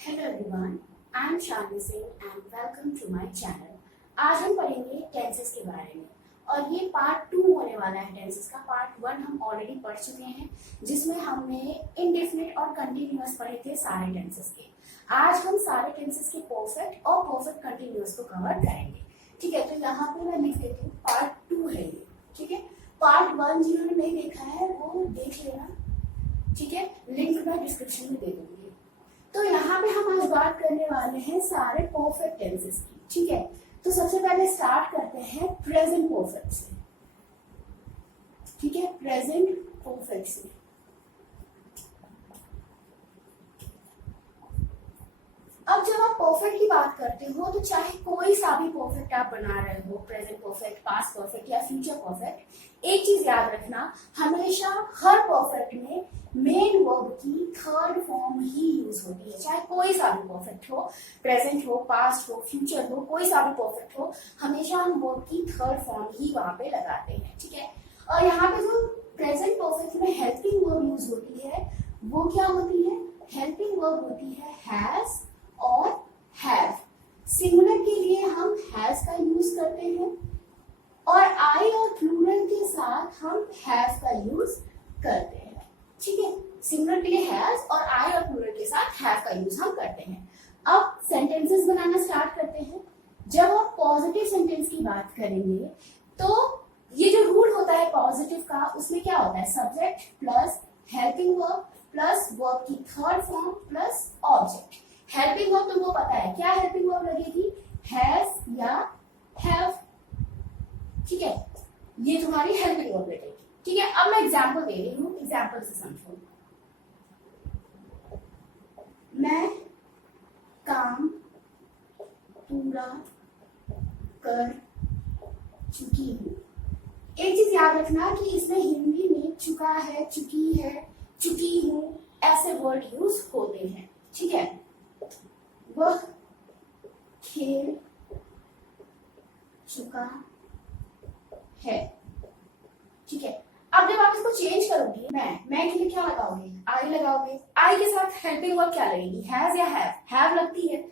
Hello everyone, I am Shalini Singh and welcome to my channel. आज हम पढ़ेंगे टेंसेस के बारे में और ये पार्ट 2 होने वाला है। टेंसेस का पार्ट 1 हम ऑलरेडी पढ़ चुके हैं जिसमें हमने इनडेफिनिट और कंटिन्यूअस पढ़े थे सारे टेंसेस के। आज हम सारे टेंसेस के परफेक्ट और परफेक्ट कंटिन्यूअस को कवर करेंगे। ठीक है, तो यहाँ पे मैं लिख देती हूँ पार्ट 2 है ये। ठीक है, पार्ट 1 जिन्होंने नहीं देखा है वो देख लेना। ठीक है, लिंक मैं डिस्क्रिप्शन में दे दूंगी। तो यहाँ पे हम आज बात करने वाले हैं सारे परफेक्ट टेंसेस की। ठीक है, तो सबसे पहले स्टार्ट करते हैं प्रेजेंट परफेक्ट से। ठीक है, प्रेजेंट परफेक्ट से अब जब आप परफेक्ट की बात करते हो तो चाहे कोई सा भी परफेक्ट आप बना रहे हो, प्रेजेंट परफेक्ट, पास्ट परफेक्ट या फ्यूचर परफेक्ट, एक चीज याद रखना, हमेशा हर परफेक्ट में मेन वर्ब की थर्ड फॉर्म ही यूज होती है। चाहे कोई सा भी परफेक्ट हो, प्रेजेंट हो, पास्ट हो, फ्यूचर हो, कोई सा भी परफेक्ट हो, हमेशा हम वर्ब की थर्ड फॉर्म ही वहां पे लगाते हैं। ठीक है, और यहाँ पे जो प्रेजेंट परफेक्ट में हेल्पिंग वर्ब यूज होती है वो क्या होती है? हेल्पिंग वर्ब होती है हैज और हैव। सिंगुलर के लिए हम हैज का यूज करते हैं और आई और प्लूरल के साथ हम हैव का यूज करते हैं। ठीक है, सिंगुलर के लिए हैज और आई और प्लूरल के साथ हैव का यूज हम करते हैं। अब सेंटेंसेस बनाना स्टार्ट करते हैं। जब हम पॉजिटिव सेंटेंस की बात करेंगे तो ये जो रूल होता है पॉजिटिव का, उसमें क्या होता है? Subject plus helping verb plus verb की third form plus object. Helping verb तुमको पता है, क्या हेल्पिंग वर्ब लगेगी? हैज या हैव। ठीक है, ये तुम्हारी हेल्पिंग वर्ब लगेगी। ठीक है, अब मैं एग्जांपल दे रही हूँ, एग्जांपल से समझो। मैं काम पूरा कर चुकी हूँ। एक चीज याद रखना कि इसमें हिंदी में चुका है, चुकी है, चुकी हूँ ऐसे वर्ड यूज होते हैं। ठीक है, वह खेल चुका है। ठीक है, अब जब आप इसको चेंज करोगे, मैं के लिए क्या लगाओगे? आई लगाओगे। आई के साथ हेल्पिंग वर्ब क्या लगेगी? हैज या हैव लगती है।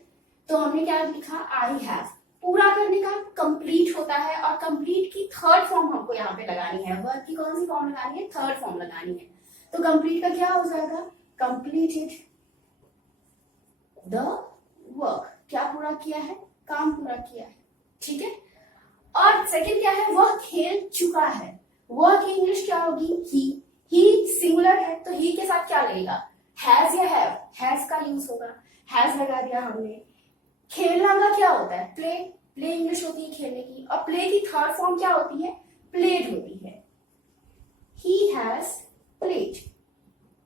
तो हमने क्या लिखा? I have. पूरा करने का कंप्लीट होता है और कंप्लीट की थर्ड फॉर्म हमको यहाँ पे लगानी है। वर्ब की कौन सी फॉर्म लगानी है? थर्ड फॉर्म लगानी है। तो कंप्लीट का क्या हो जाएगा? Completed the work. क्या पूरा किया है? काम पूरा किया है। ठीक है, और सेकंड क्या है? वह खेल चुका है। वह की इंग्लिश क्या होगी? ही सिंगुलर है तो ही के साथ क्या लगेगा? हैज या हैव? हैज का यूज होगा, हैज लगा दिया हमने। खेलना का क्या होता है? प्ले। प्ले इंग्लिश होती है खेलने की, और प्ले की थर्ड फॉर्म क्या होती है? प्लेड होती है। ही हैज प्लेड,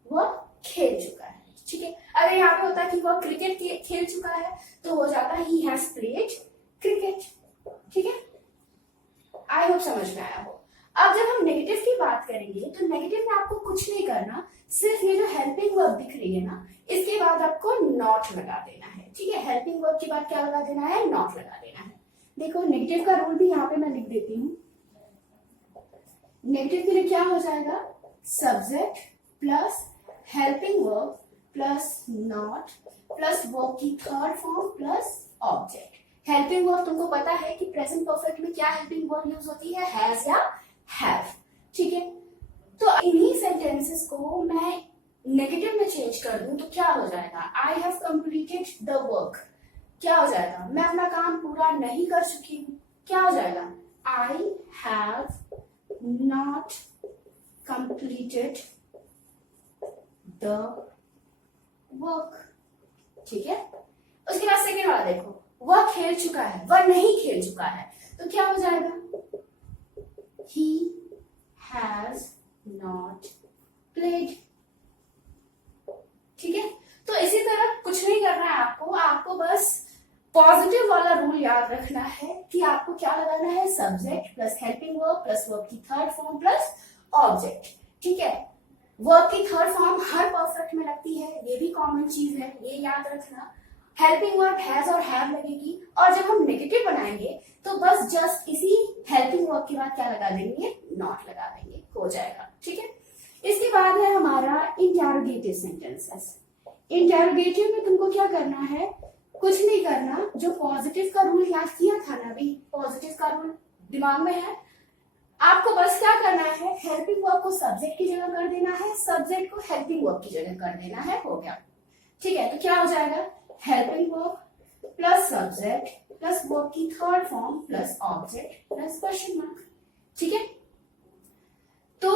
वह खेल चुका है। ठीक है, अगर यहाँ पे होता है कि वह क्रिकेट खेल चुका है तो हो जाता है ही हैज प्लेड क्रिकेट। ठीक है, आई होप समझ में आया हो। अब जब हम नेगेटिव की बात करेंगे तो नेगेटिव में आपको कुछ नहीं करना, सिर्फ ये जो हेल्पिंग वर्ब दिख रही है ना, इसके बाद आपको नॉट लगा देना है। ठीक है, हेल्पिंग वर्ब के बाद क्या लगा देना है? नॉट लगा देना है। देखो नेगेटिव का रूल भी यहाँ पे मैं लिख देती हूँ। नेगेटिव के लिए क्या हो जाएगा? Subject plus helping verb plus not plus verb की third form plus object. Helping verb तुमको पता है कि प्रेजेंट परफेक्ट में क्या हेल्पिंग वर्ब यूज होती है? हैज या हैव। ठीक है, तो इन्हीं सेंटेंसेस को मैं नेगेटिव में चेंज कर दूं तो क्या हो जाएगा? I have completed the work. क्या हो जाएगा? मैं अपना काम पूरा नहीं कर चुकी हूँ। क्या हो जाएगा? I have not completed the work. ठीक है, उसके बाद सेकेंड वाला देखो, वह खेल चुका है, वह नहीं खेल चुका है, तो क्या हो जाएगा? He has not played। ठीक है, तो इसी तरह कुछ नहीं करना है आपको बस पॉजिटिव वाला रूल याद रखना है कि आपको क्या लगाना है? Subject plus helping verb plus verb की थर्ड फॉर्म प्लस ऑब्जेक्ट। ठीक है, वर्ब की थर्ड फॉर्म हर परफेक्ट में लगती है, ये भी कॉमन चीज है, ये याद रखना। हेल्पिंग वर्ब हैज और हैव लगेगी, और जब हम नेगेटिव बनाएंगे तो बस जस्ट इसी हेल्पिंग वर्ब के बाद क्या लगा देंगे? नॉट लगा देंगे, हो जाएगा। ठीक है, इसके बाद है हमारा इंटरोगेटिव सेंटेंसेस। इंटेरोगेटिव में तुमको क्या करना है, कुछ नहीं करना, जो पॉजिटिव का रूल याद किया था ना अभी, पॉजिटिव का रूल दिमाग में है, आपको बस क्या करना है, हेल्पिंग वर्ब को सब्जेक्ट की जगह कर देना है, सब्जेक्ट को हेल्पिंग वर्ब की जगह कर देना है, हो गया। ठीक है, तो क्या हो जाएगा, helping verb plus subject plus verb की third form plus object plus question mark. ठीक है, तो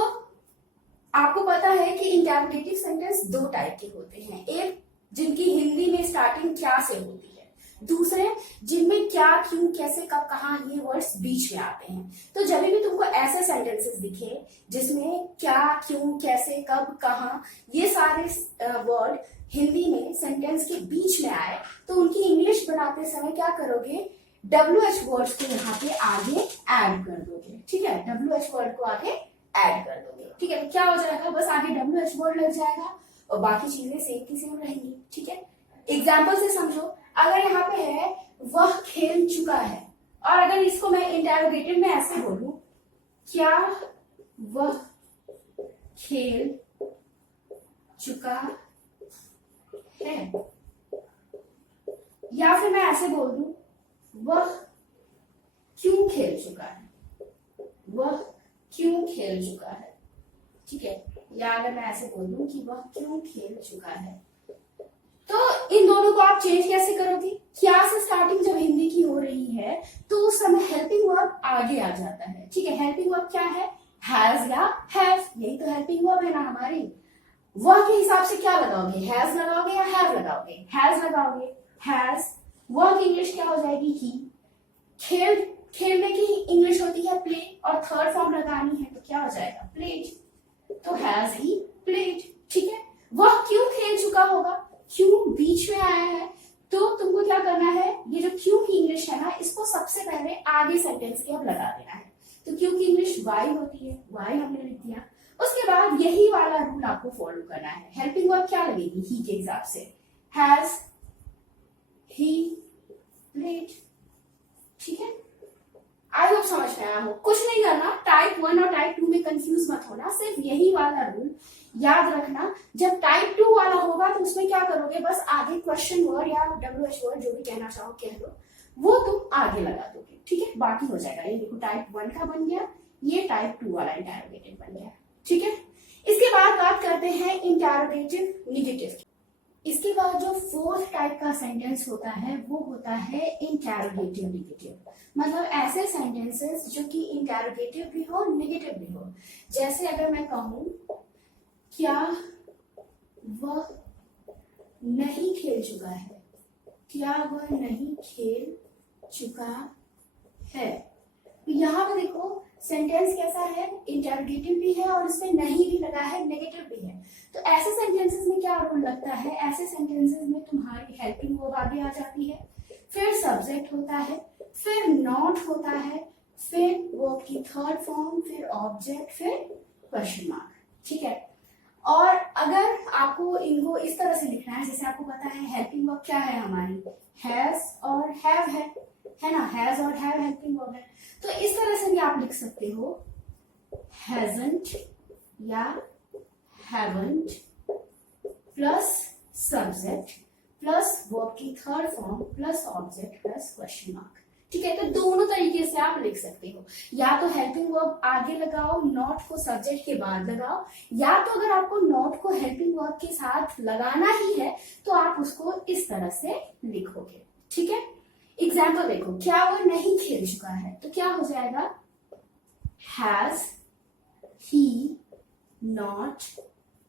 आपको पता है कि इंटरोगेटिव सेंटेंस दो टाइप के होते हैं, एक जिनकी हिंदी में स्टार्टिंग क्या से होती है, दूसरे जिनमें क्या, क्यों, कैसे, कब, कहाँ, ये वर्ड्स बीच में आते हैं। तो जब भी तुमको ऐसे सेंटेंसेस दिखे जिसमें क्या, क्यों, कैसे, कब, कहाँ, ये सारे वर्ड हिंदी में सेंटेंस के बीच में आए, तो उनकी इंग्लिश बनाते समय क्या करोगे, WH वर्ड्स को यहाँ पे आगे ऐड कर दोगे। ठीक है, WH वर्ड को आगे ऐड कर दोगे। ठीक है, तो क्या हो जाएगा, बस आगे WH वर्ड लग जाएगा और बाकी चीजें सेम की सेम रहेंगी। ठीक है, एग्जाम्पल से समझो, अगर यहाँ पे है वह खेल चुका है, और अगर इसको मैं इंटेरोगेटिव में ऐसे बोलूं, क्या वह खेल चुका है, या फिर मैं ऐसे बोल दूं, वह क्यों खेल चुका है, वह क्यों खेल चुका है। ठीक है, या अगर मैं ऐसे बोल दूं कि वह क्यों खेल चुका है, तो इन दोनों को आप चेंज कैसे करोगे, क्या से स्टार्टिंग जब हिंदी की हो रही है तो उस समय हेल्पिंग वर्ब आगे आ जाता है। ठीक है, हेल्पिंग वर्ब क्या है, हैज या हैव, यही तो हेल्पिंग वर्ब है ना हमारी। वह के हिसाब से क्या लगाओगे, हैज लगाओगे या हैव लगाओगे, हैज लगाओगे, हैज। वह की इंग्लिश क्या हो जाएगी, ही। खेल, खेलने की इंग्लिश होती है प्ले, और थर्ड फॉर्म लगानी है तो क्या हो जाएगा, प्लेड, तो हैज ही प्लेड। ठीक है, वह क्यों खेल चुका होगा, क्यों बीच में आया है, तो तुमको क्या करना है, ये जो क्यों की इंग्लिश है ना, इसको सबसे पहले आगे सेंटेंस के अब लगा देना है। तो क्यों की इंग्लिश वाई होती है, वाई हमने लिख दिया। उसके बाद यही वाला रूल आपको फॉलो करना है। हेल्पिंग वर्ब क्या लगेगी, ही के हिसाब से, हैज ही प्लेड। ठीक है, आई होप समझ में आया हो। कुछ नहीं करना, टाइप 1 और टाइप 2 में कंफ्यूज मत होना, सिर्फ यही वाला रूल याद रखना। जब टाइप 2 वाला होगा तो उसमें क्या करोगे, बस आगे क्वेश्चन वर्ड या WH वर्ड जो भी कहना चाहो कह लो, वो तुम आगे लगा दोगे। ठीक है, बाकी हो जाएगा। ये देखो टाइप 1 का बन गया, ये टाइप 2 वाला इंटेरोगेटिव बन गया। ठीक है, इसके बाद बात करते हैं इंटेरोगेटिव निगेटिव। इसके बाद जो फोर्थ टाइप का सेंटेंस होता है वो होता है इंटेरोगेटिव निगेटिव। मतलब ऐसे सेंटेंसेस जो कि इंटेरोगेटिव भी हो, निगेटिव भी हो। जैसे अगर मैं कहूं, क्या वह नहीं खेल चुका है, क्या वह नहीं खेल चुका है, तो यहाँ पे देखो सेंटेंस कैसा है, इंटेरोगेटिव भी है और इसमें नहीं भी लगा है, नेगेटिव भी है। तो ऐसे सेंटेंसेस में क्या रूल लगता है, ऐसे सेंटेंसेस में तुम्हारी हेल्पिंग वर्ब आगे आ जाती है, फिर सब्जेक्ट होता है, फिर नॉट होता है, फिर वर्ब की थर्ड फॉर्म, फिर ऑब्जेक्ट, फिर क्वेश्चन मार्क। ठीक है, और अगर आपको इनको इस तरह से लिखना है, जैसे आपको पता है हेल्पिंग वर्ब क्या है हमारी, हैज और हैव है ना, हैज और हैव हेल्पिंग वर्ब है। तो इस तरह से भी आप लिख सकते हो, हैजंट या haven't plus subject plus verb की third form plus object plus question mark. ठीक है, तो दोनों तरीके से आप लिख सकते हो, या तो हेल्पिंग वर्ब आगे लगाओ, नॉट को सब्जेक्ट के बाद लगाओ, या तो अगर आपको नॉट को हेल्पिंग वर्ब के साथ लगाना ही है तो आप उसको इस तरह से लिखोगे। ठीक है, एग्जाम्पल देखो, क्या वो नहीं खेल चुका है, तो क्या हो जाएगा, has he not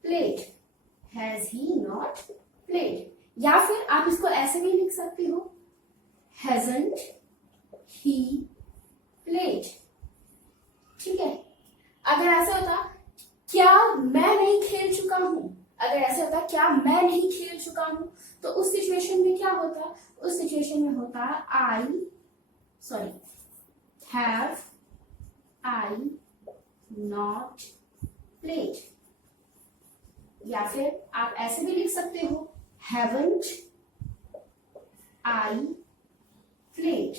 played, has he not played. या फिर आप इसको ऐसे भी लिख सकते हो, हैजंट ही प्लेड। ठीक है, अगर ऐसा होता क्या मैं नहीं खेल चुका हूं, अगर ऐसा होता क्या मैं नहीं खेल चुका हूं, तो उस सिचुएशन में क्या होता, उस सिचुएशन में होता हैव आई नॉट प्लेड। या फिर आप ऐसे भी लिख सकते हो, हैवंट आई प्लेड।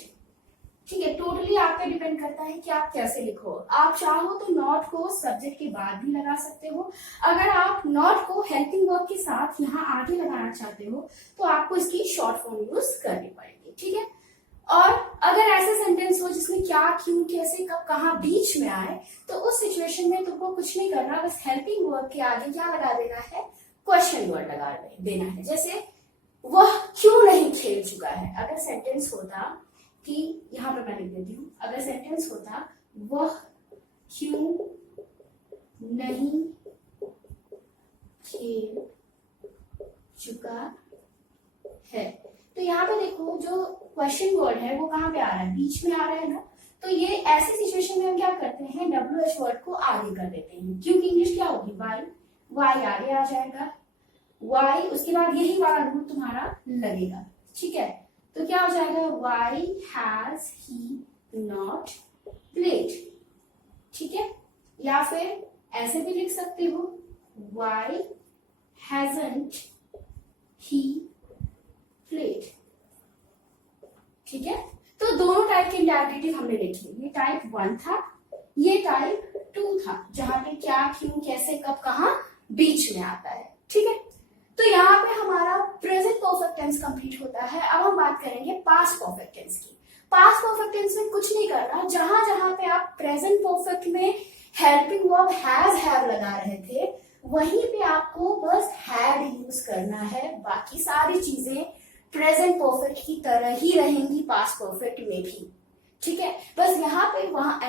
ठीक है, टोटली आप पे डिपेंड करता है कि आप कैसे लिखो। आप चाहो तो नॉट को सब्जेक्ट के बाद भी लगा सकते हो। अगर आप नॉट को हेल्पिंग वर्ब के साथ यहाँ आगे लगाना चाहते हो तो आपको इसकी शॉर्ट फॉर्म यूज करनी पड़ेगी। ठीक है, और अगर ऐसे सेंटेंस हो जिसमें क्या, क्यों, कैसे, कब, कहाँ बीच में आए तो उस सिचुएशन में तुमको कुछ नहीं करना, बस हेल्पिंग वर्ब के आगे क्या लगा देना है, क्वेश्चन वर्ड लगा देना है। जैसे वह क्यों नहीं खेल चुका है, अगर सेंटेंस होता कि यहाँ पे मैं लिख देती हूँ, अगर सेंटेंस होता वह क्यों नहीं खेल चुका है, तो यहाँ पे देखो जो क्वेश्चन वर्ड है वो कहाँ पे आ रहा है, बीच में आ रहा है ना। तो ये ऐसी सिचुएशन में हम क्या करते हैं, WH वर्ड को आगे कर देते हैं, क्योंकि इंग्लिश क्या होगी, वाई आगे आ जाएगा, वाई उसके बाद यही वाला रूल तुम्हारा लगेगा। ठीक है, तो क्या हो जाएगा, why has he not played. ठीक है, या फिर ऐसे भी लिख सकते हो, वाई हैजंट ही प्लेड। ठीक है, तो दोनों टाइप के इंटरगेटिव हमने देखे, ये टाइप 1 था, ये टाइप 2 था, जहां पे क्या, क्यों, कैसे, कब, कहाँ बीच में आता है। ठीक है, तो यहाँ पे हमारा प्रेजेंट परफेक्ट टेंस कंप्लीट होता है। अब हम बात करेंगे पास्ट परफेक्ट टेंस की। पास्ट परफेक्ट टेंस में कुछ नहीं करना, जहां जहां पे आप प्रेजेंट परफेक्ट में हेल्पिंग वर्ब हैव लगा रहे थे वहीं पे आपको बस हैड यूज करना है, बाकी सारी चीजें प्रेजेंट परफेक्ट की तरह ही रहेंगी पास्ट परफेक्ट में भी। ठीक है, बस यहाँ पे वहां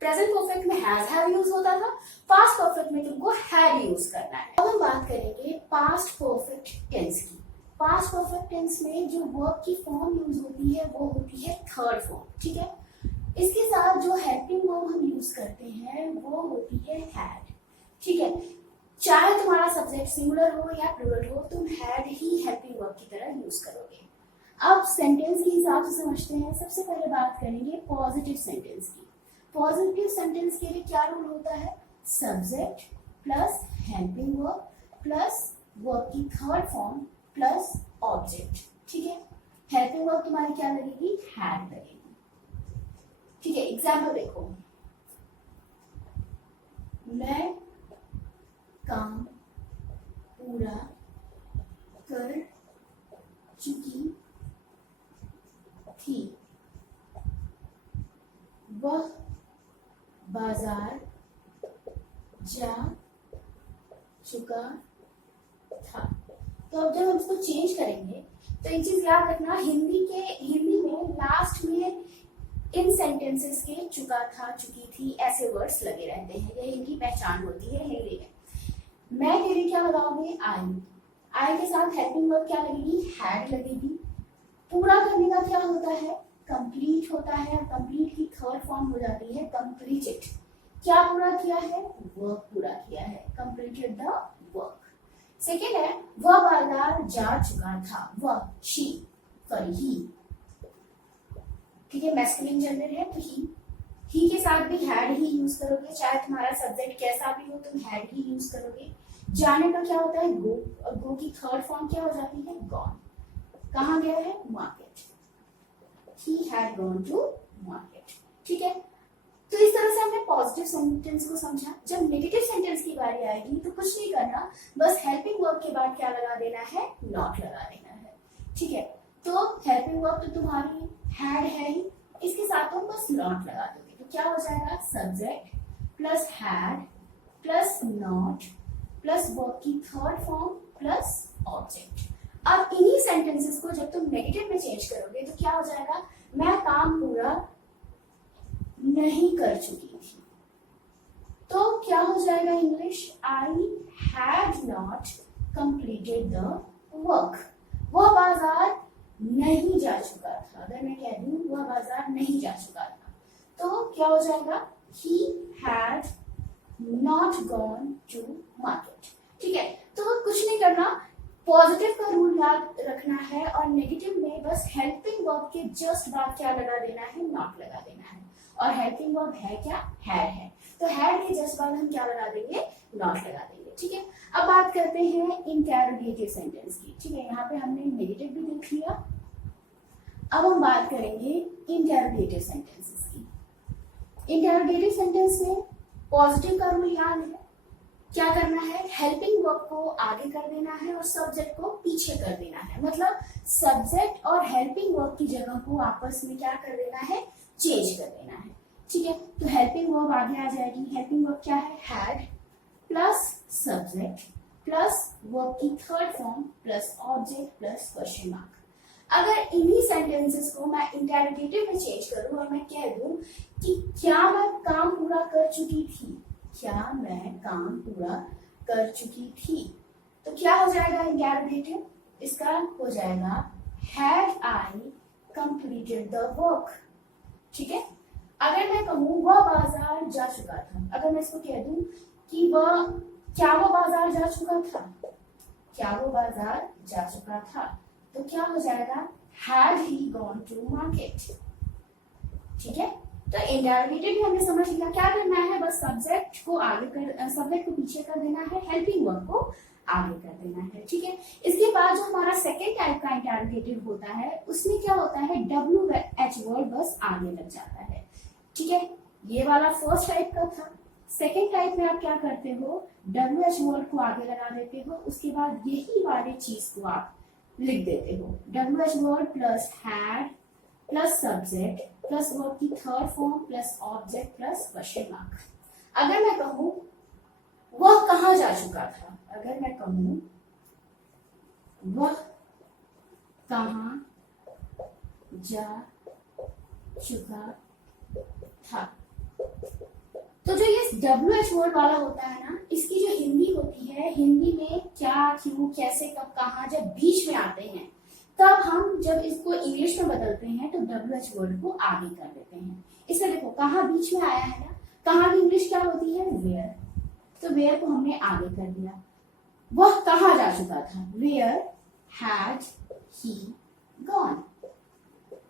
प्रेजेंट परफेक्ट में हैव यूज होता था, पास्ट परफेक्ट में तुमको हैड यूज करना है। अब हम बात करेंगे पास्ट परफेक्ट टेंस की। पास्ट परफेक्ट टेंस में जो वर्ब की फॉर्म यूज होती है वो होती है थर्ड फॉर्म। ठीक है, इसके साथ जो हेल्पिंग वर्ब हम यूज करते हैं वो होती है हैड। ठीक है, चाहे तुम्हारा सब्जेक्ट सिंगुलर हो या प्लूरल हो, तुम हैड ही हेल्पिंग वर्ब की तरह यूज करोगे। अब सेंटेंस के हिसाब से समझते हैं। सबसे पहले बात करेंगे पॉजिटिव सेंटेंस की। पॉजिटिव सेंटेंस के लिए क्या रूल होता है, subject plus helping verb plus verb की थर्ड फॉर्म प्लस ऑब्जेक्ट। ठीक है, हेल्पिंग वर्ब तुम्हारी क्या लगेगी, हैड लगेगी। ठीक है, एग्जाम्पल देखो, मैं काम पूरा कर चुकी थी, वह बाजार जा चुका था। तो अब जब हम इसको चेंज करेंगे तो एक चीज याद रखना, हिंदी में लास्ट में इन सेंटेंसेस के चुका था, चुकी थी ऐसे वर्ड्स लगे रहते हैं, ये इनकी पहचान होती है हिंदी में। मैं के लिए क्या लगाओगे, आई के साथ हेल्पिंग वर्ब क्या लगेगी, हैड लगेगी। पूरा करने का क्या होता है, कंप्लीट होता है, और कंप्लीट की थर्ड फॉर्म हो जाती है कंप्लीटेड। क्या पूरा किया है, वर्क पूरा किया है, कंप्लीटेड द वर्क। सेकेंड है वह बाजार जा चुका था, वह ही। ठीक है, मैस्कुलिन जेंडर है तो ही के साथ भी हैड ही यूज करोगे, चाहे तुम्हारा सब्जेक्ट कैसा भी हो तुम हैड ही यूज करोगे। जाने का क्या होता है, गो, और गो की थर्ड फॉर्म क्या हो जाती है, गॉन। कहाँ गया है, market, he had gone to market. ठीक है, तो इस तरह से हमने पॉजिटिव सेंटेंस को समझा। जब नेगेटिव सेंटेंस की बारी आएगी तो कुछ नहीं करना, बस हेल्पिंग वर्ब के बाद क्या लगा देना है, नॉट लगा देना है। ठीक है, तो हेल्पिंग वर्ब तो तुम्हारी हैड है ही, इसके साथ तुम बस नॉट लगा दोगे तो क्या हो जाएगा, subject plus had plus not plus verb की थर्ड फॉर्म प्लस ऑब्जेक्ट। अब इन्हीं सेंटेंसेस को जब तुम नेगेटिव में चेंज करोगे तो क्या हो जाएगा, मैं काम पूरा नहीं कर चुकी थी, तो क्या हो जाएगा English, I had not completed the work. वह बाजार नहीं जा चुका था, अगर मैं कह दूं वह बाजार नहीं जा चुका था तो क्या हो जाएगा, he had not gone to market। ठीक है, तो कुछ नहीं करना, पॉजिटिव का रूल याद रखना है और नेगेटिव में बस हेल्पिंग वर्ब के जस्ट बाद क्या लगा देना है, नॉट लगा देना है। और हेल्पिंग वर्ब है क्या, हैड है, तो हैड के जस्ट बाद हम क्या लगा देंगे, नॉट लगा देंगे। ठीक है, अब बात करते हैं इंटरोगेटिव सेंटेंस की। ठीक है, यहाँ पे हमने नेगेटिव भी देख लिया। अब हम बात करेंगे इंटेरोगेटिव सेंटेंसेस की। इंटेरोगेटिव सेंटेंस में पॉजिटिव का रूल याद है, क्या करना है, हेल्पिंग वर्ब को आगे कर देना है और सब्जेक्ट को पीछे कर देना है। मतलब सब्जेक्ट और हेल्पिंग वर्ब की जगह को आपस में क्या कर देना है, चेंज कर देना है। ठीक है, तो हेल्पिंग वर्ब आगे आ जाएगी। हेल्पिंग वर्ब क्या है, had plus subject plus verb की third form plus object plus question mark. अगर इन्हीं सेंटेंसेस को मैं इंटेरोगेटिव में चेंज करूं और मैं कह दूं कि क्या मैं काम पूरा कर चुकी थी, क्या मैं काम पूरा कर चुकी थी, तो क्या हो जाएगा इंटेरोगेटिव, इसका हो जाएगा had I completed the work. ठीक है, अगर मैं कहूं वह बाजार जा चुका था, अगर मैं इसको कह दूं कि क्या वो बाजार जा चुका था, क्या वो बाजार जा चुका था, तो क्या हो जाएगा had he gone to market. ठीक है, तो इंटेरोगेटिव भी हमने समझ लिया, क्या करना है, बस सब्जेक्ट को पीछे कर देना है, हेल्पिंग वर्ब को आगे कर देना है। ठीक है, इसके बाद जो हमारा सेकेंड टाइप का इंटेरोगेटिव होता है उसमें क्या होता है, WH वर्ड बस आगे लग जाता है। ठीक है, ये वाला फर्स्ट टाइप का था। सेकेंड टाइप में आप क्या करते हो, WH वर्ड को आगे लगा देते हो, उसके बाद यही वाली चीज को आप लिख देते हो, WH word plus had plus subject plus verb की third form plus object plus question mark. अगर मैं कहूं वह कहां जा चुका था, अगर मैं कहूं वह कहां जा चुका था, तो जो ये WH वर्ड वाला होता है ना, इसकी जो हिंदी होती है, हिंदी में क्या क्यों कैसे कब कहां जब बीच में आते हैं, तब हम जब इसको इंग्लिश में बदलते हैं तो WH वर्ड को आगे कर देते हैं। इसमें देखो कहां बीच में आया है ना, कहां की इंग्लिश क्या होती है, वेयर, तो वेयर को हमने आगे कर दिया। वह कहां जा चुका था, वेयर हैड ही गॉन।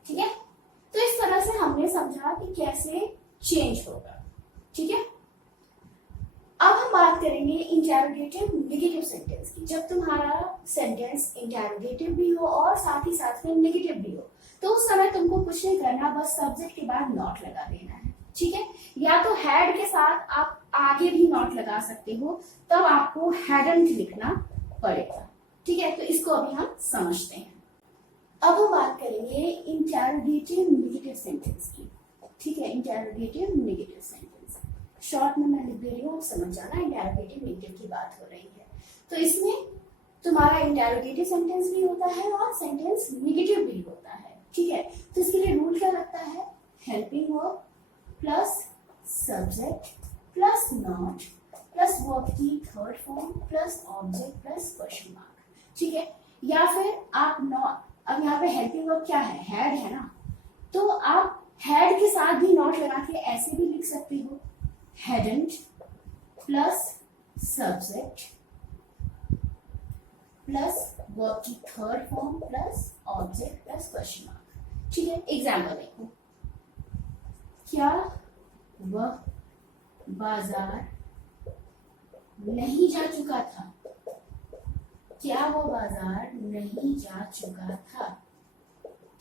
ठीक है, तो इस तरह से हमने समझा कि कैसे चेंज होगा। ठीक है, अब हम बात करेंगे इंटेरोगेटिव नेगेटिव सेंटेंस की। जब तुम्हारा सेंटेंस इंटेरोगेटिव भी हो और साथ ही साथ में नेगेटिव भी हो, तो उस समय तुमको कुछ नहीं करना, बस सब्जेक्ट के बाद नॉट लगा देना है। ठीक है, या तो हैड के साथ आप आगे भी नॉट लगा सकते हो, तब आपको हैडंट लिखना पड़ेगा। ठीक है, तो इसको अभी हम समझते हैं। अब हम बात करेंगे इंटेरोगेटिव नेगेटिव सेंटेंस की। ठीक है, इंटेरोगेटिव नेगेटिव सेंटेंस शॉर्ट में मैं लिख दे रही हूँ, आप समझ जाना, इंटेरोगेटिव नेगेटिव की बात हो रही है। तो इसमें तुम्हारा इंटेरोगेटिव सेंटेंस भी होता है और सेंटेंस नेगेटिव भी होता है। ठीक है, तो इसके लिए रूल क्या लगता है, helping verb plus subject plus not plus verb की third form plus object plus question mark. ठीक है, या फिर आप नॉट, अब यहाँ पे हेल्पिंग वर्ब क्या है, हैड है ना, तो आप हैड के साथ भी नॉट लगा के ऐसे भी लिख सकते हो, hadn't plus subject plus verb की third form plus object plus question mark. ठीक है, एग्जाम्पल देखो, क्या वह बाजार नहीं जा चुका था, क्या वो बाजार नहीं जा चुका था।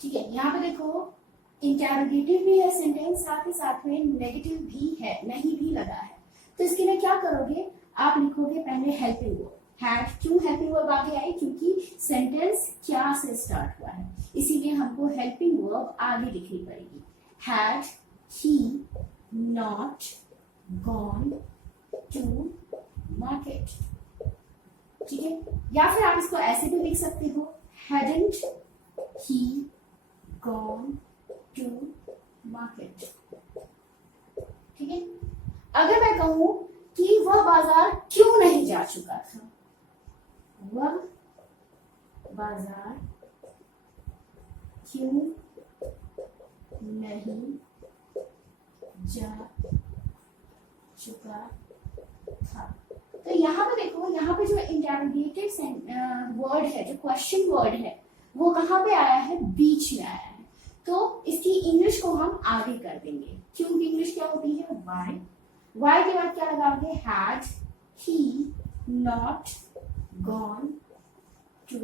ठीक है, यहाँ पे देखो इंटेरोगेटिव भी है सेंटेंस, साथ ही साथ में नेगेटिव भी है, नहीं भी लगा है। तो इसके लिए क्या करोगे, आप लिखोगे पहले हेल्पिंग वर्ब, हैड, क्यों हेल्पिंग वर्ब आगे आई, क्योंकि सेंटेंस क्या से स्टार्ट हुआ है, इसीलिए हमको हेल्पिंग वर्ब आगे लिखनी पड़ेगी। Had he not gone to market. ठीक है, या फिर आप इसको ऐसे भी लिख सकते हो, hadn't he gone to market. ठीक है, अगर मैं कहूं कि वह बाजार क्यों नहीं जा चुका था, वह बाजार क्यों नहीं जा चुका था, तो यहाँ पे देखो, यहाँ पे जो इंटेरोगेटिव वर्ड है, जो क्वेश्चन वर्ड है, वो कहाँ पे आया है, बीच में आया है। तो इसकी इंग्लिश को हम आगे कर देंगे, क्योंकि इंग्लिश क्या होती है, वाई, वाई के बाद क्या लगाओगे, had he not gone to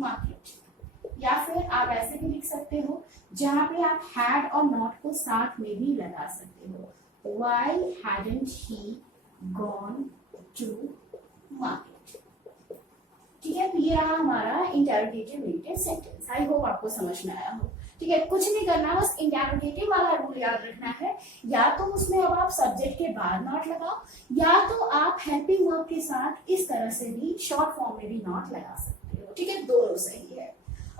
market. या फिर आप ऐसे भी लिख सकते हो जहां पे आप हैड और नॉट को साथ में भी लगा सकते हो। Why hadn't he gone to market? ठीक है, तो ये रहा हमारा interrogative related sentence. I hope आपको समझ में आया हो। ठीक है, कुछ नहीं करना, बस इंटेरोगेटिव वाला रूल याद रखना है। या तो उसमें अब आप सब्जेक्ट के बाद नॉट लगाओ, या तो आप हेल्पिंग वर्ब के साथ इस तरह से भी शॉर्ट फॉर्म में भी नॉट लगा सकते हो। ठीक है, दोनों सही है।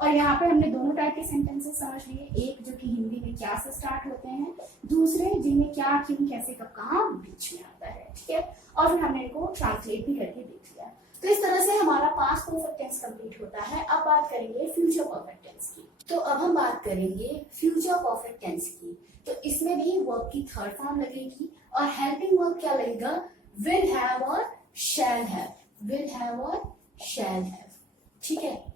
और यहाँ पे हमने दोनों टाइप के सेंटेंसेस समझ लिए, एक जो कि हिंदी में क्या से स्टार्ट होते हैं, दूसरे जिनमें क्या, क्यों, कैसे, कब, कहाँ बीच में आता है। ठीक है, और फिर हमने इनको ट्रांसलेट भी करके देख लिया। तो इस तरह से हमारा पास्ट परफेक्ट टेंस कंप्लीट होता है। अब बात करेंगे फ्यूचर परफेक्ट टेंस की। तो अब हम बात करेंगे फ्यूचर परफेक्ट टेंस की। तो इसमें भी वर्ब की थर्ड फॉर्म लगेगी और हेल्पिंग वर्ब क्या लगेगा, विल हैव और शैल हैव। विल हैव और शैल हैव। ठीक है,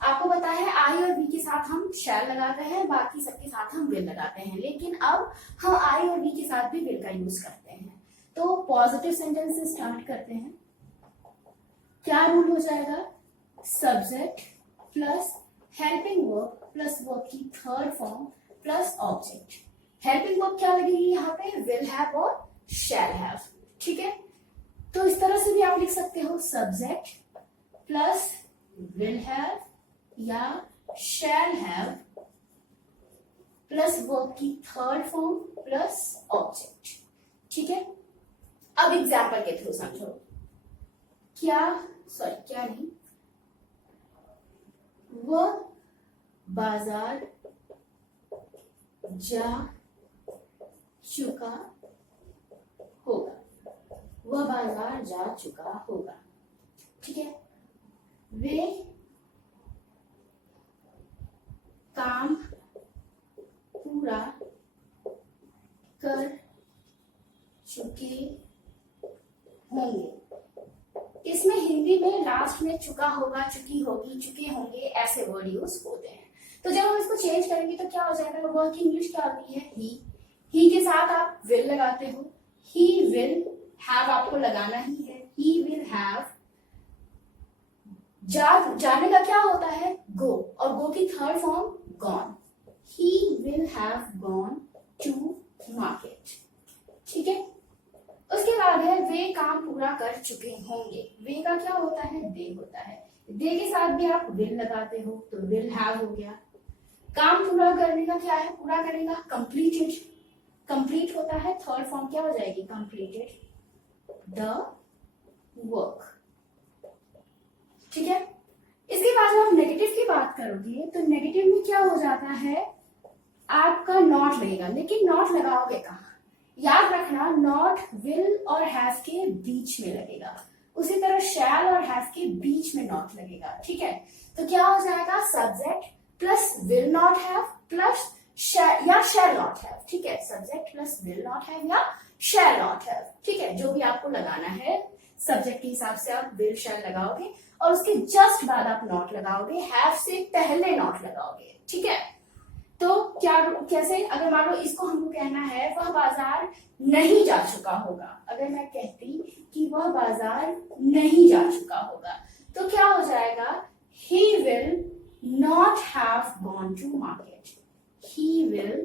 आपको पता है आई और वी के साथ हम शैल लगाते हैं, बाकी सबके साथ हम विल लगाते हैं, लेकिन अब हम आई और वी के साथ भी विल का यूज करते हैं। तो पॉजिटिव सेंटेंस से स्टार्ट करते हैं। क्या रूल हो जाएगा, subject plus helping verb plus verb की third form plus object. Helping verb क्या लगेगी यहाँ पे, विल हैव और शैल हैव। ठीक है, तो इस तरह से भी आप लिख सकते हो, सब्जेक्ट प्लस विल हैव या शैल हैव प्लस वर्ब की थर्ड फॉर्म प्लस ऑब्जेक्ट। ठीक है, अब एग्जाम्पल के थ्रू समझो। क्या नहीं, वह बाजार जा चुका होगा। वह बाजार जा चुका होगा। ठीक है, वे काम पूरा कर चुके होंगे। इसमें हिंदी में लास्ट में चुका होगा, चुकी होगी, चुके होंगे ऐसे वर्ड यूज होते हैं। तो जब हम इसको चेंज करेंगे तो क्या हो जाएगा, वर्ड की इंग्लिश क्या होती है, ही के साथ आप विल लगाते हो, ही विल हैव आपको लगाना ही है, ही विल हैव। जाने का क्या होता है, गो, और गो की third form gone. He will have gone to market. ठीक है, उसके बाद है वे काम पूरा कर चुके होंगे। वे का क्या होता है, दे होता है। दे के साथ भी आप विल लगाते हो तो विल हैव हो गया। काम पूरा करने का क्या है, पूरा करेगा, कंप्लीटेड। कंप्लीट होता है, थर्ड फॉर्म क्या हो जाएगी, कंप्लीटेड द वर्क। ठीक है, इसके बाद जब आप नेगेटिव की बात करोगे तो नेगेटिव में क्या हो जाता है, आपका नॉट लगेगा, लेकिन नॉट लगाओगे कहाँ, याद रखना, नॉट विल और हैव के बीच में लगेगा। उसी तरह शैल और हैव के बीच में नॉट लगेगा। ठीक है, तो क्या हो जाएगा, subject plus will not have plus या शैल नॉट हैव। ठीक है, subject plus will not have या शैल नॉट हैव। ठीक है, जो भी आपको लगाना है, सब्जेक्ट के हिसाब से आप विल शैल लगाओगे और उसके जस्ट बाद आप नॉट लगाओगे, हैव से पहले नॉट लगाओगे। ठीक है, तो क्या, कैसे, अगर मान लो इसको हमको कहना है वह बाजार नहीं जा चुका होगा, अगर मैं कहती कि वह बाजार नहीं जा चुका होगा तो क्या हो जाएगा, he will not have gone to market. He will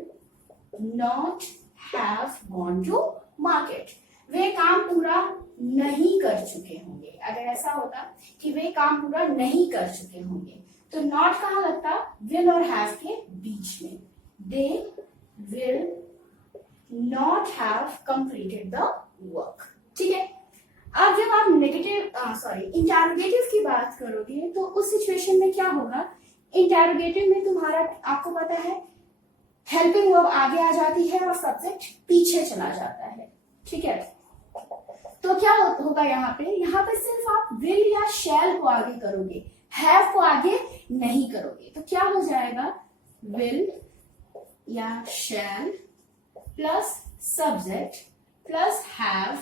not have gone to market. वे काम पूरा नहीं कर चुके होंगे। अगर ऐसा होता कि वे काम पूरा नहीं कर चुके होंगे तो नॉट कहाँ लगता, विल और हैव के बीच में। They will not have completed the work. ठीक है, अब जब आप इंटेरोगेटिव की बात करोगे तो उस सिचुएशन में क्या होगा, इंटेरोगेटिव में तुम्हारा, आपको पता है, हेल्पिंग वर्ब आगे आ जाती है और सब्जेक्ट पीछे चला जाता है। ठीक है, तो क्या होगा यहाँ पे सिर्फ आप विल या शैल को आगे करोगे, हैव को आगे नहीं करोगे। तो क्या हो जाएगा, विल या shall plus subject plus have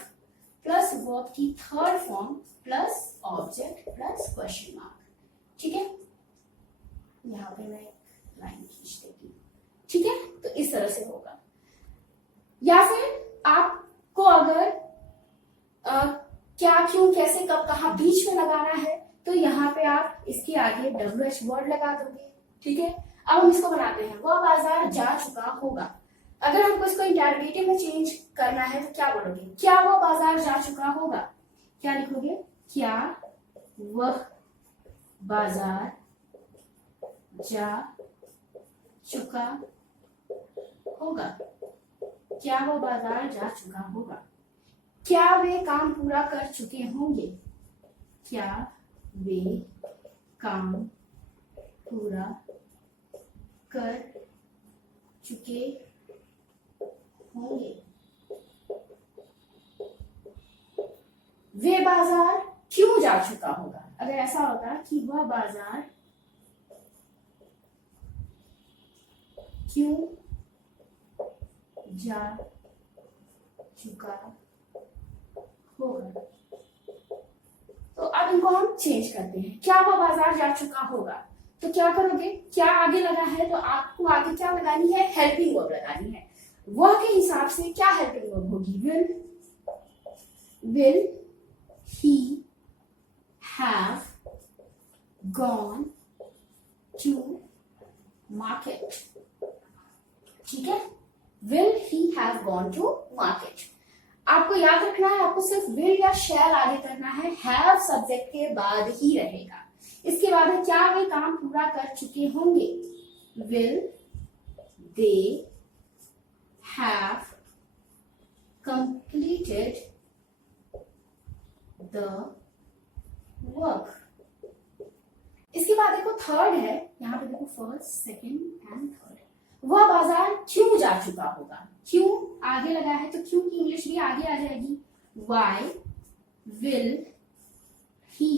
plus verb की third form plus object plus question mark. ठीक है, यहाँ पे मैं लाइन खींच देती हूँ। ठीक है, तो इस तरह से होगा। या फिर आपको अगर क्या, क्यों, कैसे, कब, कहाँ बीच में लगाना है तो यहाँ पे आप इसके आगे WH वर्ड लगा दोगे, ठीक है। अब हम इसको बनाते हैं, वह बाजार जा चुका होगा। अगर हमको इसको इंटरोगेटिव में चेंज करना है तो क्या बोलोगे, क्या वह बाजार जा चुका होगा, क्या लिखोगे, क्या वह बाजार जा चुका होगा, क्या वह बाजार जा चुका होगा। क्या वे काम पूरा कर चुके होंगे, क्या वे काम पूरा कर चुके होंगे। वे बाजार क्यों जा चुका होगा, अगर ऐसा होता कि वह बाजार क्यों जा चुका होगा। तो अब इनको हम चेंज करते हैं, क्या वह बाजार जा चुका होगा, तो क्या करोगे, क्या आगे लगा है तो आपको आगे क्या लगानी है, हेल्पिंग वर्ब लगानी है। वह के हिसाब से क्या हेल्पिंग वर्ब होगी, will he have gone to market, ठीक है, will he have gone to market। आपको याद रखना है, आपको सिर्फ will या shall आगे करना है, have सब्जेक्ट के बाद ही रहेगा। इसके बाद है क्या वे काम पूरा कर चुके होंगे, will they have completed the work। इसके बाद देखो थर्ड है, यहाँ पे देखो फर्स्ट, सेकंड एंड थर्ड। वह बाजार क्यों जा चुका होगा, क्यों आगे लगा है तो क्यों की इंग्लिश भी आगे आ जाएगी, why will he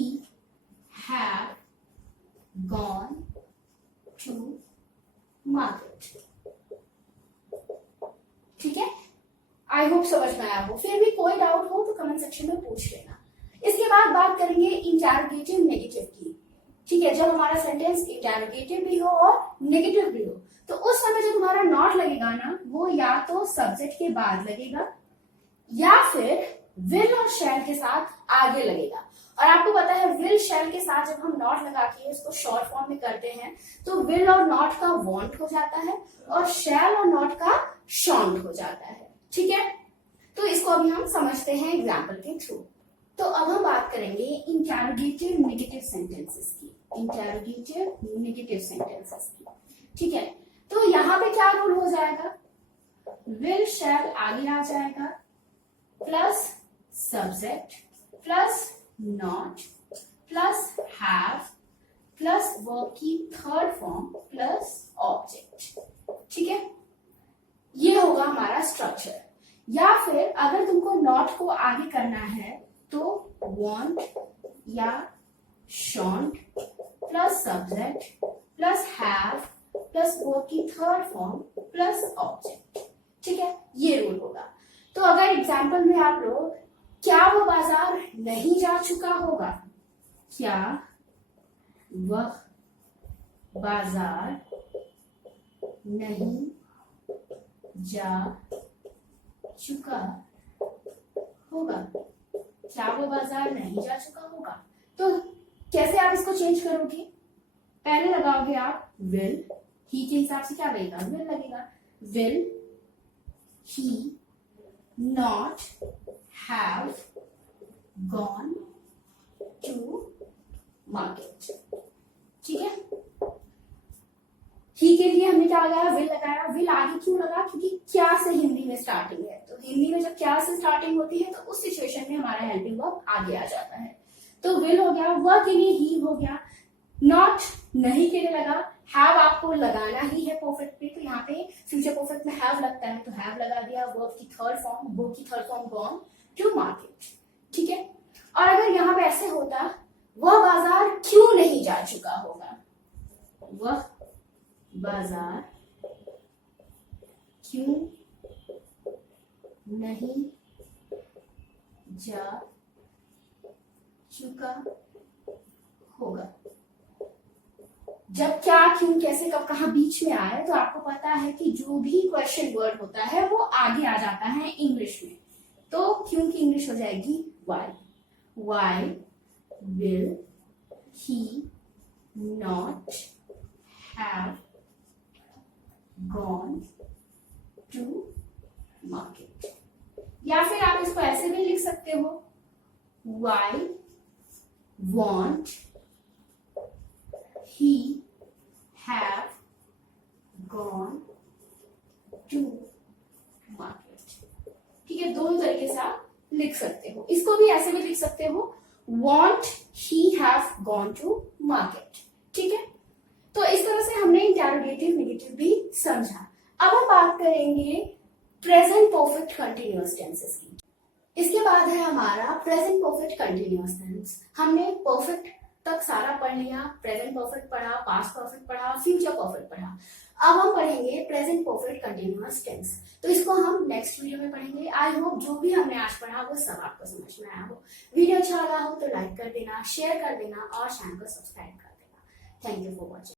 have gone to market, ठीक है। आई होप समझ में आया हो, फिर भी कोई डाउट हो तो कमेंट सेक्शन में पूछ लेना। इसके बाद बात करेंगे इंटरोगेटिव नेगेटिव की, ठीक है। जब हमारा सेंटेंस इंटरोगेटिव भी हो और नेगेटिव भी हो तो उस समय जो तुम्हारा नॉट लगेगा ना, वो या तो सब्जेक्ट के बाद लगेगा या फिर विल और शैल के साथ आगे लगेगा। और आपको पता है विल शैल के साथ जब हम नॉट लगा के इसको शॉर्ट फॉर्म में करते हैं तो विल और नॉट का वांट हो जाता है और शैल और नॉट का शॉन्ट हो जाता है, ठीक है। तो इसको अभी हम समझते हैं एग्जाम्पल के थ्रू। तो अब हम बात करेंगे इंटरोगेटिव नेगेटिव सेंटेंसेस की, इंटरोगेटिव नेगेटिव सेंटेंसेस की, ठीक है। तो यहाँ पे क्या रूल हो जाएगा, विल शैल आगे आ जाएगा plus subject plus not plus have plus verb की थर्ड फॉर्म प्लस ऑब्जेक्ट, ठीक है। ये होगा हमारा स्ट्रक्चर। या फिर अगर तुमको नॉट को आगे करना है तो want या shan't plus subject plus have plus verb की थर्ड फॉर्म प्लस ऑब्जेक्ट, ठीक है, ये रूल होगा। तो अगर एग्जाम्पल में आप लोग क्या वो बाजार नहीं जा चुका होगा, क्या वह बाजार नहीं जा चुका होगा, क्या वो बाजार नहीं जा चुका होगा। तो कैसे आप इसको चेंज करोगे, पहले लगाओगे आप विल, ही के हिसाब से क्या लगेगा, विल लगेगा, will he not have gone to market, ठीक है। ही के लिए हमने क्या लगाया, विल लगाया। विल आगे क्यों लगा, क्योंकि क्या से हिंदी में स्टार्टिंग है, तो हिंदी में जब क्या से स्टार्टिंग होती है तो उस सिचुएशन में हमारा हेल्पिंग वर्ब आगे आ जाता है। तो विल हो गया, वह के लिए ही हो गया, नॉट नहीं के लिए लगा, हैव आपको लगाना ही है परफेक्ट पे, तो यहाँ पे फ्यूचर परफेक्ट में हैव लगता है तो हैव लगा दिया, वर्ब की थर्ड फॉर्म, वर्ब की third form gone to market, ठीक है। और अगर यहाँ पे ऐसे होता, वह बाजार क्यों नहीं जा चुका होगा, वह बाजार क्यों नहीं जा चुका होगा। जब क्या क्यों कैसे कब कहा बीच में आए तो आपको पता है कि जो भी क्वेश्चन वर्ड होता है वो आगे आ जाता है इंग्लिश में। तो क्यों की इंग्लिश हो जाएगी why, why will he not have gone to market। या फिर आप इसको ऐसे भी लिख सकते हो, why won't he have gone to market। ठीक है, दोनों तरीके से आप लिख सकते हो। इसको भी ऐसे भी लिख सकते हो, won't he have gone to market। ठीक है, तो इस तरह से हमने इंटेरोगेटिव नेगेटिव भी समझा। अब हम बात करेंगे प्रेजेंट परफेक्ट कंटिन्यूअस टेंसेस की। इसके बाद है हमारा प्रेजेंट परफेक्ट कंटिन्यूअस टेंस। हमने परफेक्ट तक सारा पढ़ लिया, प्रेजेंट परफेक्ट पढ़ा, पास्ट परफेक्ट पढ़ा, फ्यूचर परफेक्ट पढ़ा। अब हम पढ़ेंगे प्रेजेंट परफेक्ट कंटिन्यूअस टेंस। तो इसको हम नेक्स्ट वीडियो में पढ़ेंगे। आई होप जो भी हमने आज पढ़ा वो सब आपको समझ में आया हो। वीडियो अच्छा लगा हो तो लाइक कर देना, शेयर कर देना और चैनल को सब्सक्राइब कर देना। Thank you for watching.